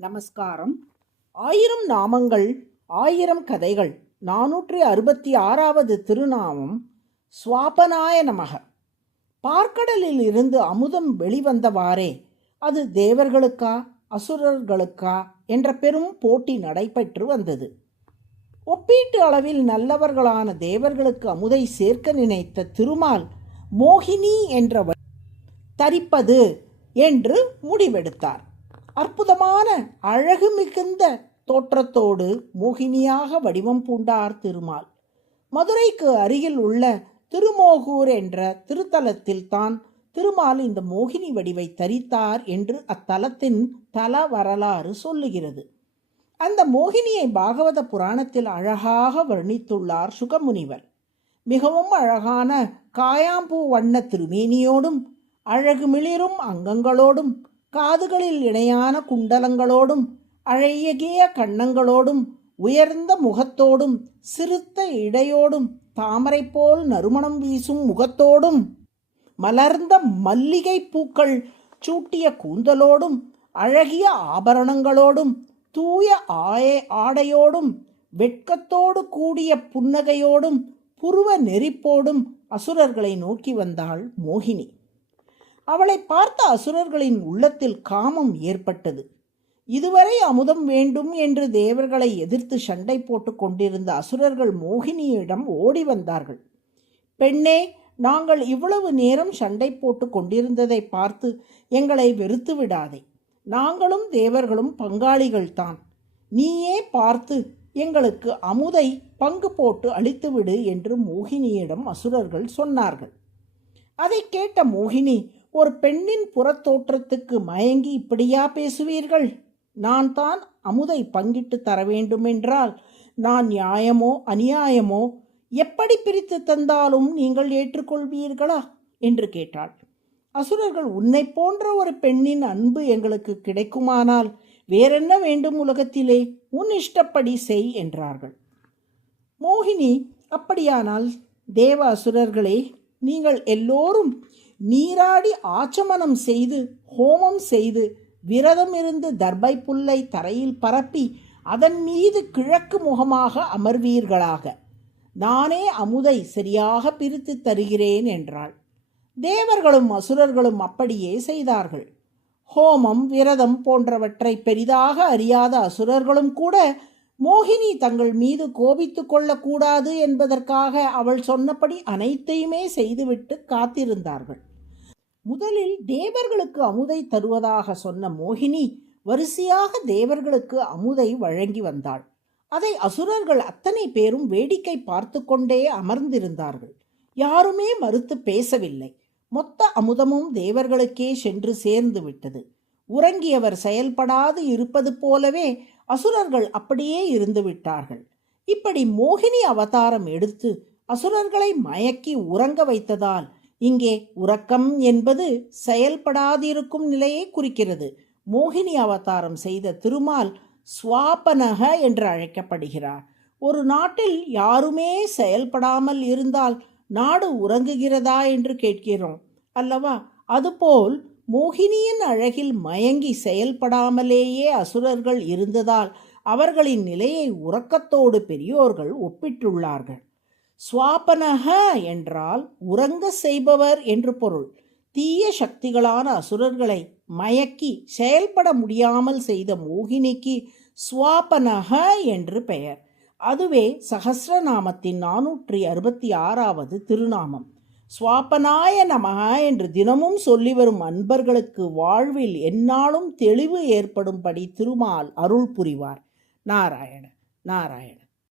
நமஸ்காரம். 1000 நாமங்கள் 1000 கதைகள் 466வது திருநாமம் ஸ்வாபனாய நமக. பார்க்கடலில் இருந்து அமுதம் வெளிவந்தவாறே அது தேவர்களுக்கா அசுரர்களுக்கா என்ற பெரும் போட்டி நடைபெற்று வந்தது. ஒப்பீட்டு அளவில் நல்லவர்களான தேவர்களுக்கு அமுதை சேர்க்க நினைத்த திருமால் மோகினி என்ற தரிப்பது என்று முடிவெடுத்தார். அற்புதமான அழகு மிகுந்த தோற்றத்தோடு மோகினியாக வடிவம் பூண்டார் திருமால். மதுரைக்கு அருகில் உள்ள திருமோகூர் என்ற திருத்தலத்தில் தான் திருமால் இந்த மோகினி வடிவை தரித்தார் என்று அத்தலத்தின் தல வரலாறு சொல்லுகிறது. அந்த மோகினியை பாகவத புராணத்தில் அழகாக வர்ணித்துள்ளார் சுகமுனிவர். மிகவும் அழகான காயாம்பூ வண்ண திருமேனியோடும் அழகு மிளிரும் அங்கங்களோடும் காதுகளில் இணையான குண்டலங்களோடும் அழகிய கன்னங்களோடும் உயர்ந்த முகத்தோடும் சிறுத்த இடையோடும் தாமரை போல் நறுமணம் வீசும் முகத்தோடும் மலர்ந்த மல்லிகை பூக்கள் சூட்டிய கூந்தலோடும் அழகிய ஆபரணங்களோடும் தூய ஆடையோடும் வெட்கத்தோடு கூடிய புன்னகையோடும் புருவ நெறிப்போடும் அசுரர்களை நோக்கி வந்தாள் மோகினி. அவளை பார்த்த அசுரர்களின் உள்ளத்தில் காமம் ஏற்பட்டது. இதுவரை அமுதம் வேண்டும் என்று தேவர்களை எதிர்த்து சண்டை போட்டு கொண்டிருந்த அசுரர்கள் மோகினியிடம் ஓடி வந்தார்கள். பெண்ணே, நாங்கள் இவ்வளவு நேரம் சண்டை போட்டு கொண்டிருந்ததை பார்த்து எங்களை வெறுத்து விடாதே. நாங்களும் தேவர்களும் பங்காளிகள்தான். நீயே பார்த்து எங்களுக்கு அமுதை பங்கு போட்டு அளித்துவிடு என்று மோகினியிடம் அசுரர்கள் சொன்னார்கள். அதை கேட்ட மோகினி, ஒரு பெண்ணின் புறத்தோற்றத்துக்கு மயங்கி இப்படியா பேசுவீர்கள்? நான் தான் அமுதை பங்கிட்டு தர வேண்டுமென்றால் நான் நியாயமோ அநியாயமோ எப்படி பிரித்து தந்தாலும் நீங்கள் ஏற்றுக்கொள்வீர்களா என்று கேட்டாள். அசுரர்கள், உன்னை போன்ற ஒரு பெண்ணின் அன்பு எங்களுக்கு கிடைக்குமானால் வேறென்ன வேண்டும் உலகத்திலே? உன் இஷ்டப்படி செய் என்றார்கள். மோகினி, அப்படியானால் தேவ அசுரர்களே, நீங்கள் எல்லோரும் நீராடி ஆச்சமனம் செய்து ஹோமம் செய்து விரதம் இருந்து தர்பை புல்லை தரையில் பரப்பி அதன் மீது கிழக்கு முகமாக அமர்வீர்களாக. நானே அமுதை சரியாக பிரித்து தருகிறேன் என்றாள். தேவர்களும் அசுரர்களும் அப்படியே செய்தார்கள். ஹோமம் விரதம் போன்றவற்றை பெரிதாக அறியாத அசுரர்களும் கூட மோகினி தங்கள் மீது கோபித்து கொள்ளக்கூடாது என்பதற்காக அவள் சொன்னபடி அனைத்தையுமே செய்துவிட்டு காத்திருந்தார்கள். முதலில் தேவர்களுக்கு அமுதை தருவதாக சொன்ன மோகினி வரிசையாக தேவர்களுக்கு அமுதை வழங்கி வந்தாள். அதை அசுரர்கள் அத்தனை பேரும் வேடிக்கை பார்த்து கொண்டே அமர்ந்திருந்தார்கள். யாருமே மறுத்து பேசவில்லை. மொத்த அமுதமும் தேவர்களுக்கே சென்று சேர்ந்து விட்டது. உறங்கியவர் செயல்படாது இருப்பது போலவே அசுரர்கள் அப்படியே இருந்து விட்டார்கள். இப்படி மோகினி அவதாரம் எடுத்து அசுரர்களை மயக்கி உறங்க வைத்ததால் இங்கே உறக்கம் என்பது செயல்படாதிருக்கும் நிலையை குறிக்கிறது. மோகினி அவதாரம் செய்த திருமால் ஸ்வாபனக என்று அழைக்கப்படுகிறார். ஒரு நாட்டில் யாருமே செயல்படாமல் இருந்தால் நாடு உறங்குகிறதா என்று கேட்கிறோம் அல்லவா? அதுபோல் மோகினியின் அழகில் மயங்கி செயல்படாமலேயே அசுரர்கள் இருந்ததால் அவர்களின் நிலையை உறக்கத்தோடு பெரியோர்கள் ஒப்பிட்டுள்ளார்கள். ஸ்வாபனக என்றால் உறங்க செய்பவர் என்று பொருள். தீய சக்திகளான அசுரர்களை மயக்கி செயல்பட முடியாமல் செய்த மோகினிக்கு ஸ்வாபனக என்று பெயர். அதுவே சகஸ்ரநாமத்தின் 466வது திருநாமம். ஸ்வாபனாய நமக என்று தினமும் சொல்லி வரும் அன்பர்களுக்கு வாழ்வில் எந்நாளும் தெளிவு ஏற்படும்படி திருமால் அருள் புரிவார். நாராயண நாராயண.